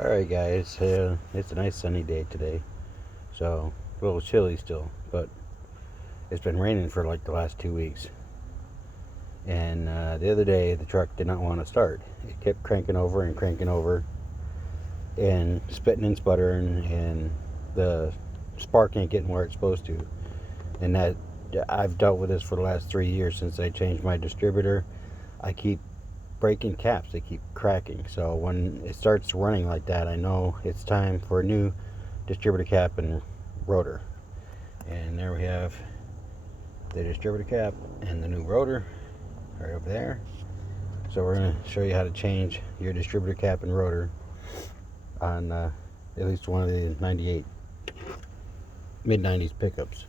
Alright guys, it's a nice sunny day today, so a little chilly still, but it's been raining for like the last 2 weeks. And the other day the truck did not want to start. It kept cranking over and spitting and sputtering, and the spark ain't getting where it's supposed to. And that I've dealt with this for the last 3 years since I changed my distributor. I keep breaking caps, they keep cracking. So when it starts running like that, I know it's time for a new distributor cap and rotor. And there we have the distributor cap and the new rotor right over there. So we're going to show you how to change your distributor cap and rotor on at least one of the 98 mid-90s pickups.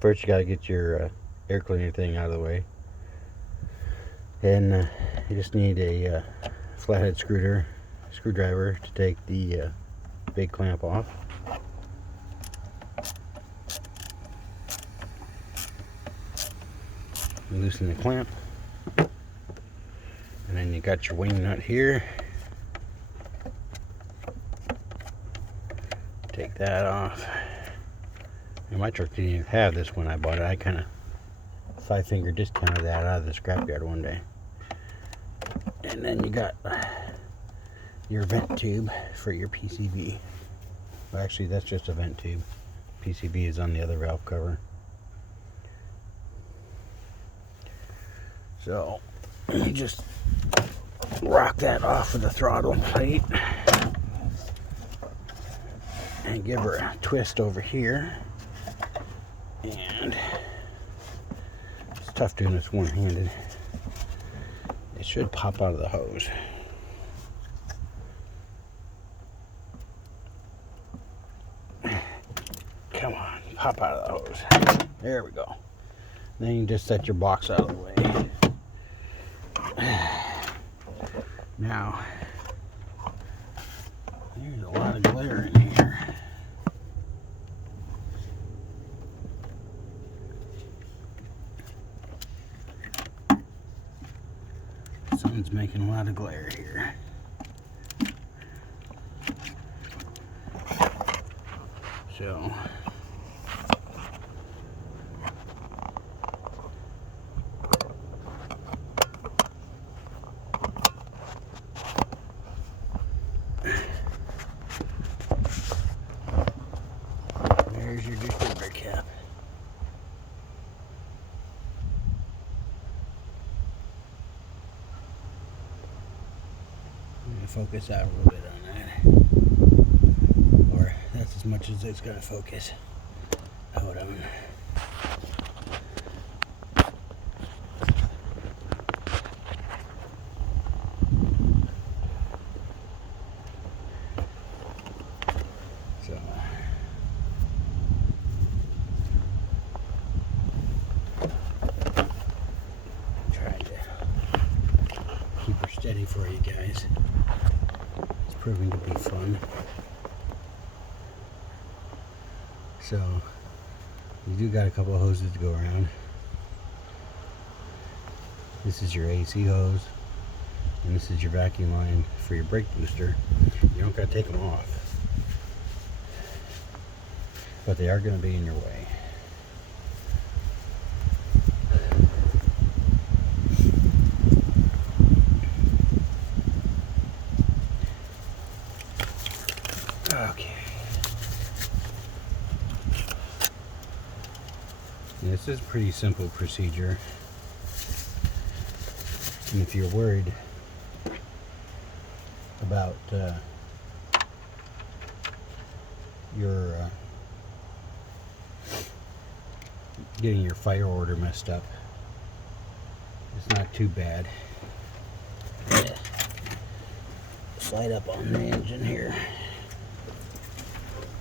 First you got to get your air cleaner thing out of the way. And you just need a flathead screwdriver to take the big clamp off. Loosen the clamp. And then you got your wing nut here. Take that off. And my truck didn't even have this when I bought it. I kind of 5-finger discounted that out of the scrapyard one day. And then you got your vent tube for your PCV. Well, actually, that's just a vent tube. PCV is on the other valve cover. So you just rock that off of the throttle plate and give her a twist over here. And it's tough doing this one-handed. It should pop out of the hose. Come on, pop out of the hose. There we go. Then you just set your box out of the way. Now, there's a lot of glare in here. Sun's making a lot of glare here. So there's your distributor cap. Focus out a little bit on that, or that's as much as it's going to focus. Hold on. So try to keep her steady for you guys. Proving to be fun. So you do got a couple of hoses to go around. This is your AC hose, and this is your vacuum line for your brake booster. You don't got to take them off, but they are going to be in your way. Okay. This is a pretty simple procedure. And if you're worried about your getting your fire order messed up, it's not too bad. Slide up on the engine here.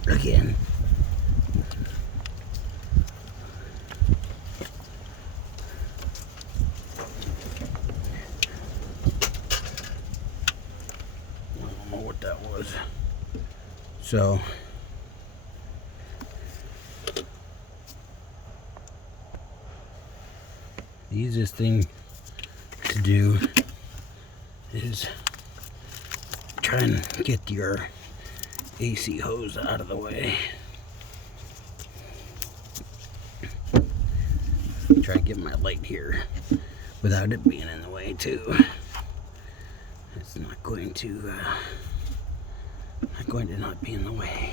Again. I don't know what that was. So the easiest thing to do is try and get your AC hose out of the way. Try to get my light here without it being in the way too. It's not going to not be in the way.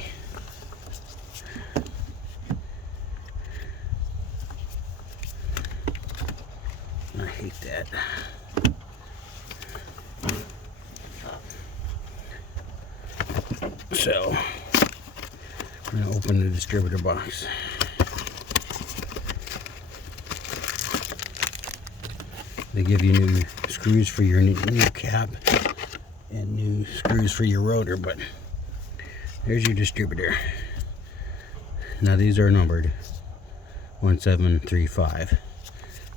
I hate that. So I'm going to open the distributor box. They give you new screws for your new cap and new screws for your rotor, but there's your distributor. Now these are numbered 1735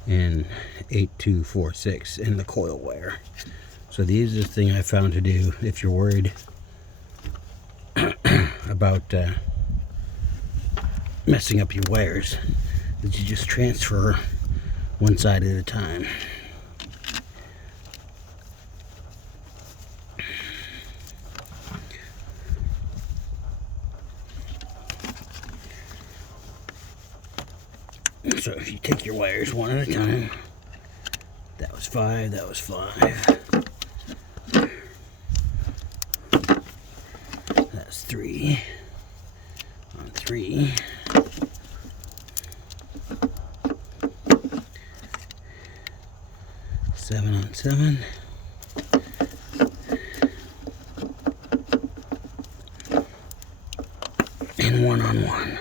and 8246 in the coil wire. So these are the thing I found to do if you're worried about messing up your wires, that you just transfer one side at a time. So if you take your wires one at a time, that was 5, that was 5. That's 3 on 3. Seven on 7. And 1 on 1.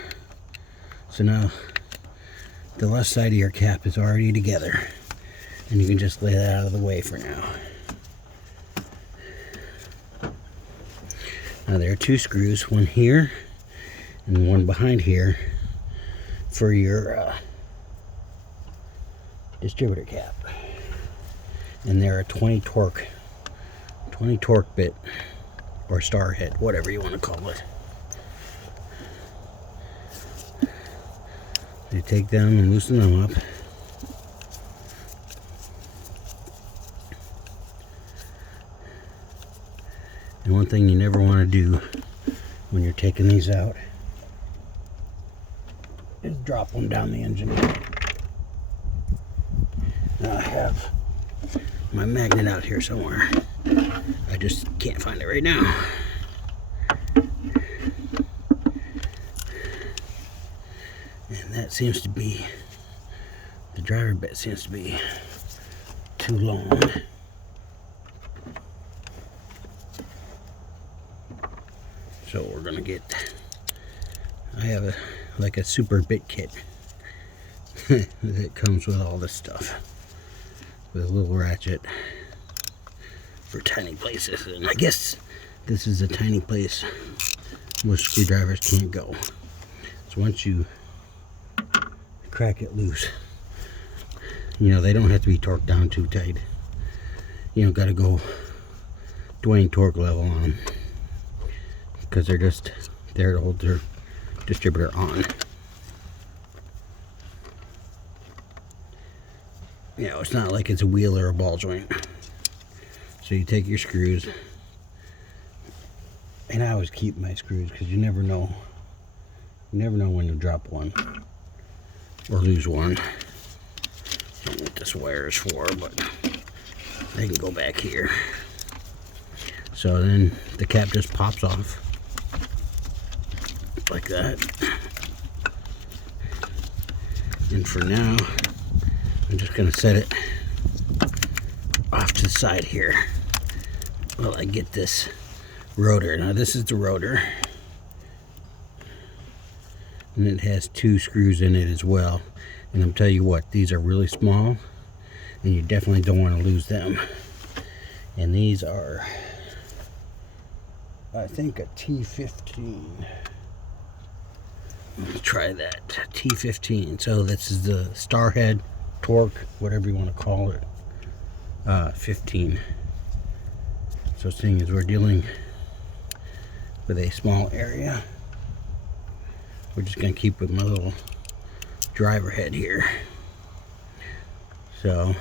So now the left side of your cap is already together, and you can just lay that out of the way for now. Now there are 2 screws, one here and one behind here for your distributor cap. And there are 20 torque bit or star head, whatever you want to call it. You take them and loosen them up. And one thing you never want to do when you're taking these out is drop them down the engine. Now I have my magnet out here somewhere. I just can't find it right now. And that seems to be, the driver bit seems to be too long. So we're gonna get, I have like a super bit kit that comes with all this stuff, with a little ratchet for tiny places, and I guess this is a tiny place most screwdrivers can't go. So once you crack it loose, you know, they don't have to be torqued down too tight. You know, gotta go Dwayne torque level on them, because they're just there to hold their distributor on. You know, it's not like it's a wheel or a ball joint. So you take your screws, and I always keep my screws because you never know. You never know when to drop one or lose one. I don't know what this wire is for, but they can go back here. So then the cap just pops off like that. And for now, I'm just going to set it off to the side here while I get this rotor. Now this is the rotor, and it has 2 screws in it as well. And I'm telling you what, these are really small, and you definitely don't want to lose them. And these are, I think, a T15. Let's try that. T15. So this is the star head, torque, whatever you want to call it. 15. So seeing as we're dealing with a small area, we're just going to keep with my little driver head here. So,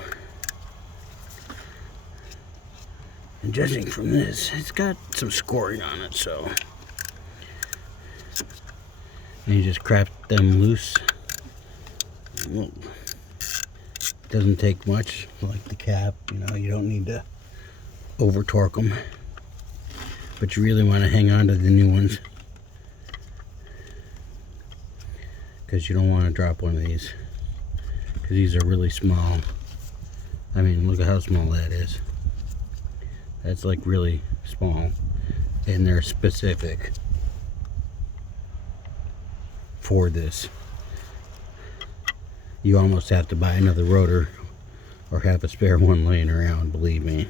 and judging from this, it's got some scoring on it, so and you just crap them loose. Well, doesn't take much, like the cap, you know, you don't need to over torque them, but you really want to hang on to the new ones because you don't want to drop one of these, because these are really small. I mean, look at how small that is. That's like really small, and they're specific for this. You almost have to buy another rotor or have a spare one laying around, believe me.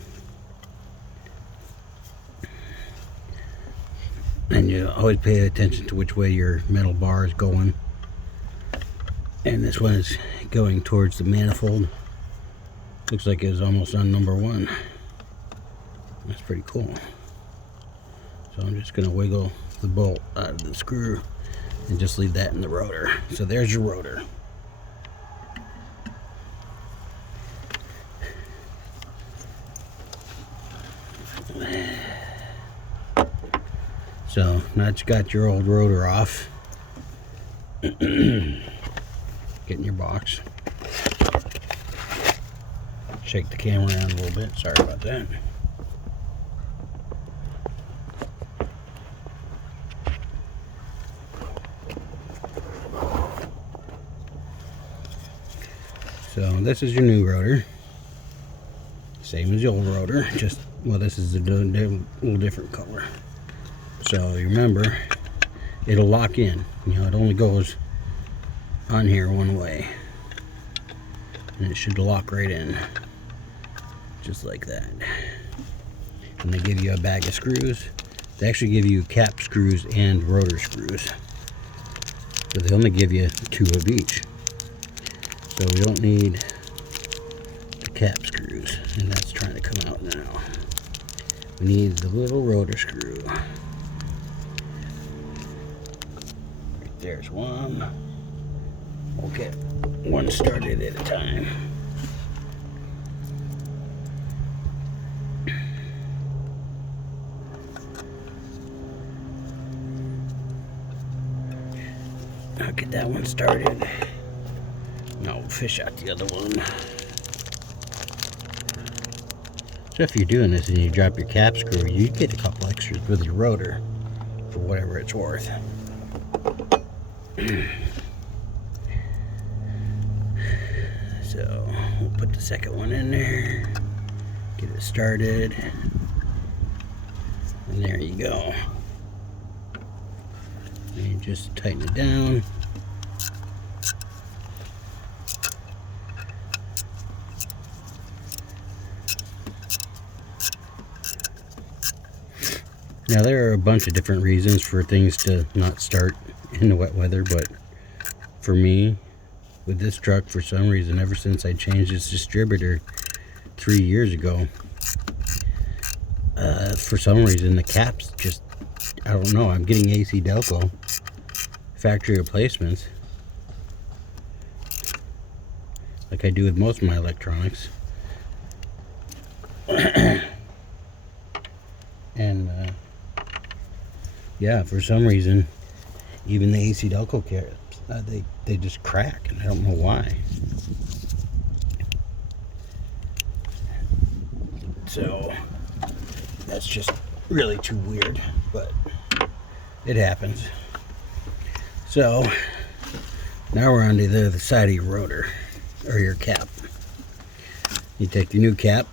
And you always pay attention to which way your metal bar is going. And this one is going towards the manifold. Looks like it was almost on number 1. That's pretty cool. So I'm just going to wiggle the bolt out of the screw and just leave that in the rotor. So there's your rotor. So now that you got your old rotor off, get in your box. Shake the camera around a little bit. Sorry about that. So this is your new rotor. Same as the old rotor, just, well, this is a little different color. So you remember, it'll lock in. You know, it only goes on here one way. And it should lock right in. Just like that. And they give you a bag of screws. They actually give you cap screws and rotor screws. But they only give you 2 of each. So we don't need the cap screws. And that's trying to come out now. We need the little rotor screw. There's one. We'll get one started at a time. I'll get that one started. Now we'll fish out the other one. So if you're doing this and you drop your cap screw, you get a couple extras with your rotor for whatever it's worth. So we'll put the second one in there, get it started, and there you go. And you just tighten it down. Now there are a bunch of different reasons for things to not start in the wet weather, but for me, with this truck, for some reason, ever since I changed its distributor 3 years ago, for some reason the caps just, I don't know, I'm getting AC Delco factory replacements like I do with most of my electronics. And yeah, for some reason, even the AC Delco caps, they just crack, and I don't know why. So that's just really too weird, but it happens. So now we're on to the other side of your rotor, or your cap. You take your new cap,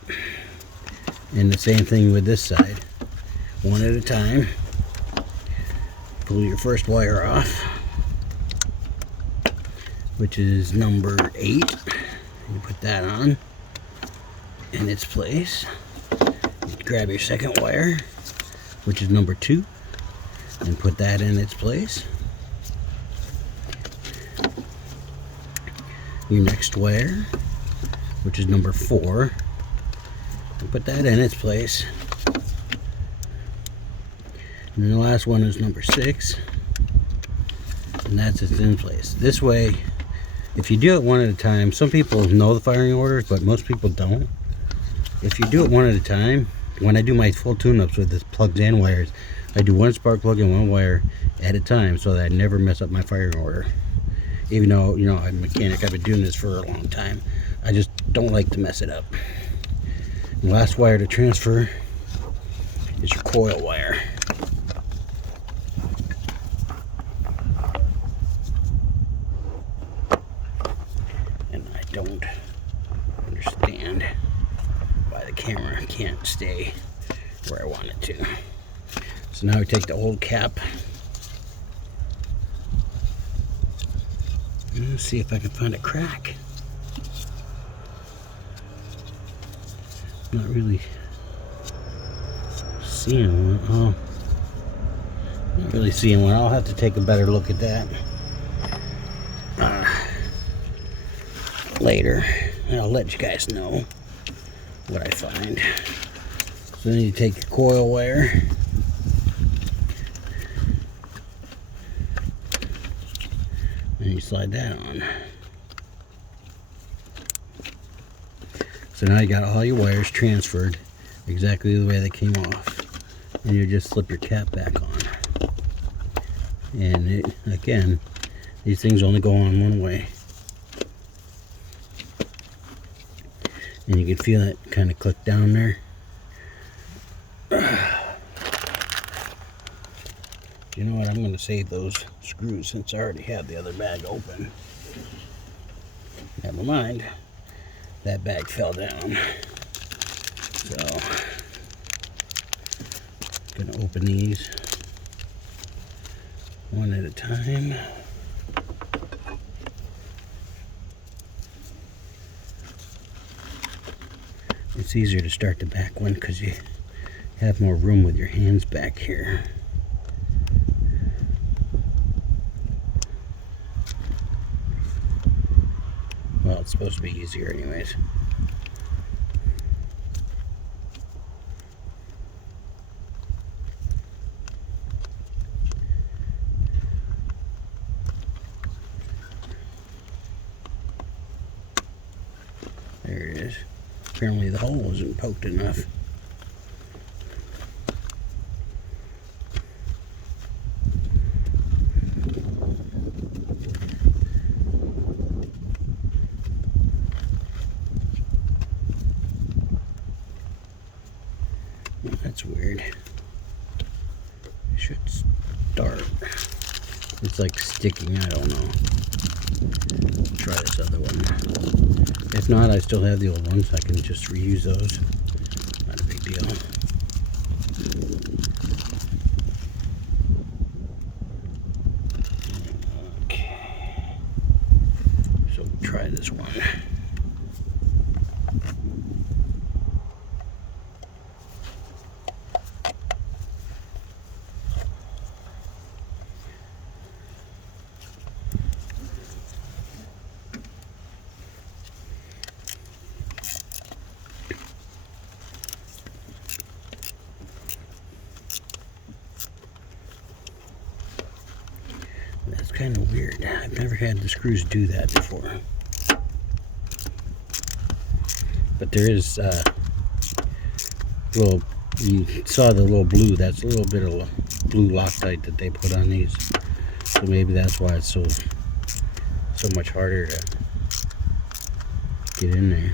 and the same thing with this side. One at a time. Pull your first wire off, which is number 8. You put that on in its place. You grab your second wire, which is number 2, and put that in its place. Your next wire, which is number 4, and put that in its place. And then the last one is number 6, and that's its in place. This way, if you do it one at a time, some people know the firing orders, but most people don't. If you do it one at a time, when I do my full tune-ups with this plugs and wires, I do one spark plug and one wire at a time so that I never mess up my firing order. Even though, you know, I'm a mechanic, I've been doing this for a long time, I just don't like to mess it up. The last wire to transfer is your coil wire. And I don't understand why the camera can't stay where I want it to. So now we take the old cap. Let's see if I can find a crack. Not really seeing one. Oh, not really seeing one. I'll have to take a better look at that later, and I'll let you guys know what I find. So then you take your coil wire, and you slide that on. So now you got all your wires transferred exactly the way they came off, and you just slip your cap back on. And again, these things only go on one way, and you can feel it kind of click down there. You know what, I'm going to save those screws since I already have the other bag open. Never mind, that bag fell down. So I'm going to open these one at a time. It's easier to start the back one because you have more room with your hands back here. Well, it's supposed to be easier anyways. There it is. Apparently the hole wasn't poked enough. That's weird. It should start. It's like sticking, I don't know. Try this other one. If not, I still have the old ones. I can just reuse those. Not a big deal. Okay. So try this one. That's kind of weird. I've never had the screws do that before. But there is little, you saw the little blue, that's a little bit of blue Loctite that they put on these. So maybe that's why it's so much harder to get in there.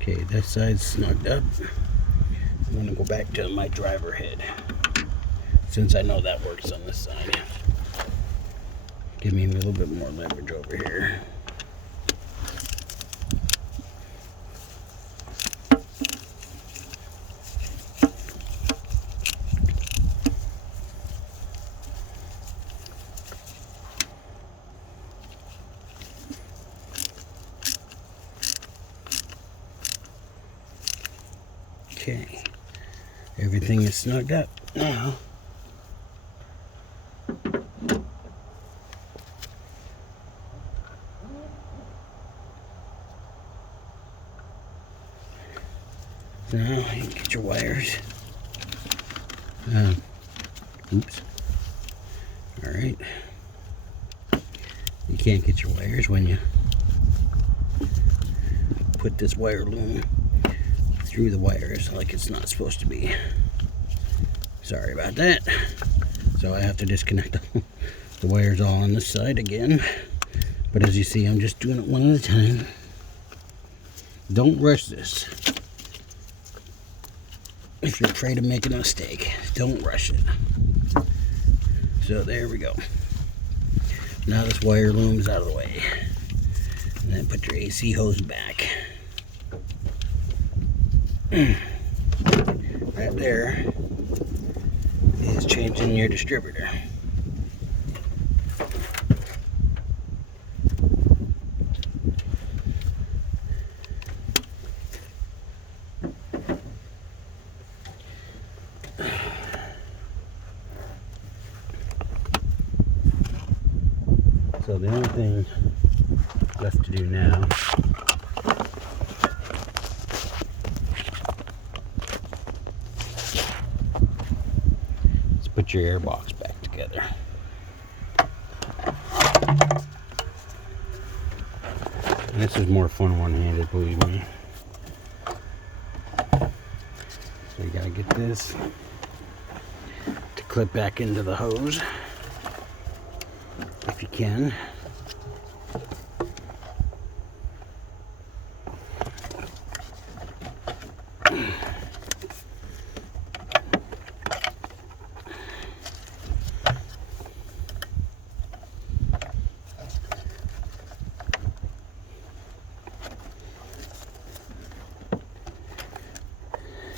Okay, that side's snugged up. I'm gonna go back to my driver head, since I know that works on this side. Give me a little bit more leverage over here. Okay, everything is snugged up now. Now you can get your wires. Oops. Alright. You can't get your wires when you put this wire loom through the wires like it's not supposed to be. Sorry about that. So I have to disconnect the wires all on this side again. But as you see, I'm just doing it one at a time. Don't rush this. If you're afraid of making a mistake, don't rush it. So there we go. Now this wire loom is out of the way. And then put your AC hose back. Right there is changing your distributor. So the only thing left to do now is put your air box back together. And this is more fun one-handed, believe me. So you gotta get this to clip back into the hose if you can.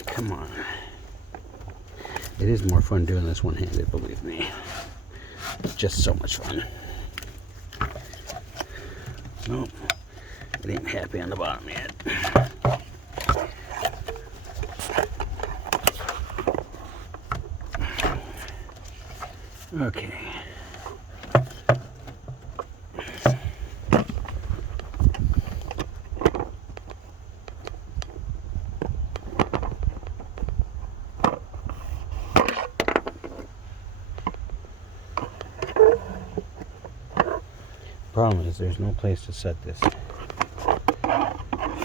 Come on. It is more fun doing this one-handed, believe me. It's just so much fun. Nope. It ain't happy on the bottom yet. Okay. Problem is there's no place to set this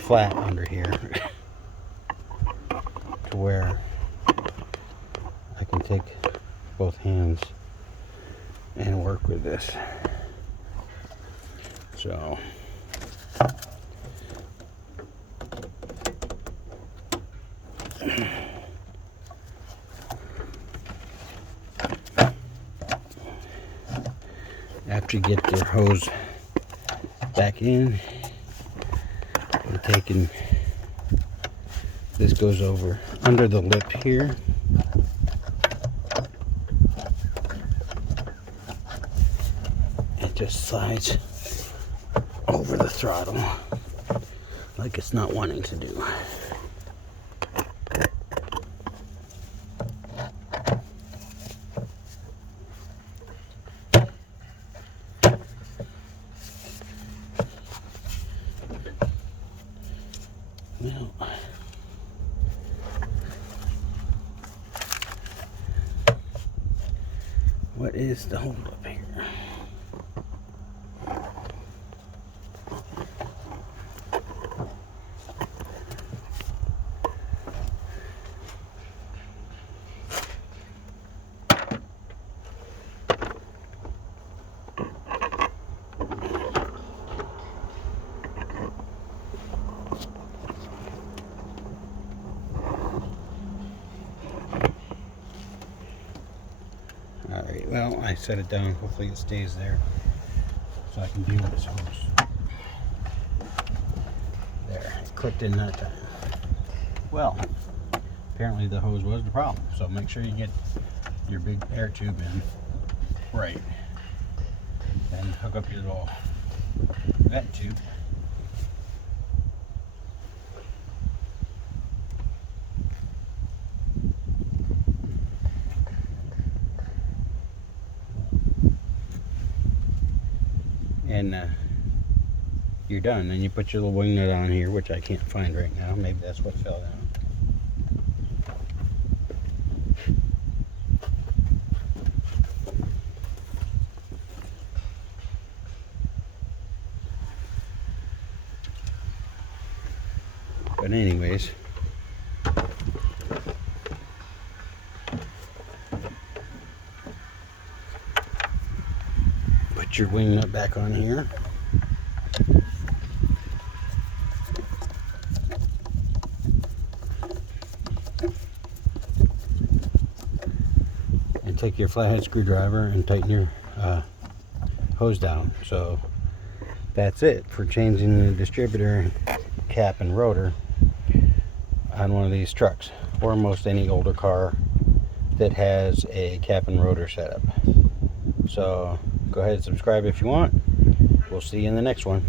flat under here to where I can take both hands and work with this. So after you get your hose back in, you're taking, this goes over under the lip here. It just slides over the throttle like it's not wanting to do. Well, what is the holdup here? Alright, well, I set it down. Hopefully it stays there so I can deal with this hose. There, it clipped in that time. Well, apparently the hose was the problem, so make sure you get your big air tube in right. Then hook up your little vent tube. And you're done. Then you put your little wing nut on here, which I can't find right now. Maybe that's what fell down. But anyways, Put your wing nut back on here. And take your flathead screwdriver and tighten your hose down. So that's it for changing the distributor cap and rotor on one of these trucks, or most any older car that has a cap and rotor setup. So go ahead and subscribe if you want. We'll see you in the next one.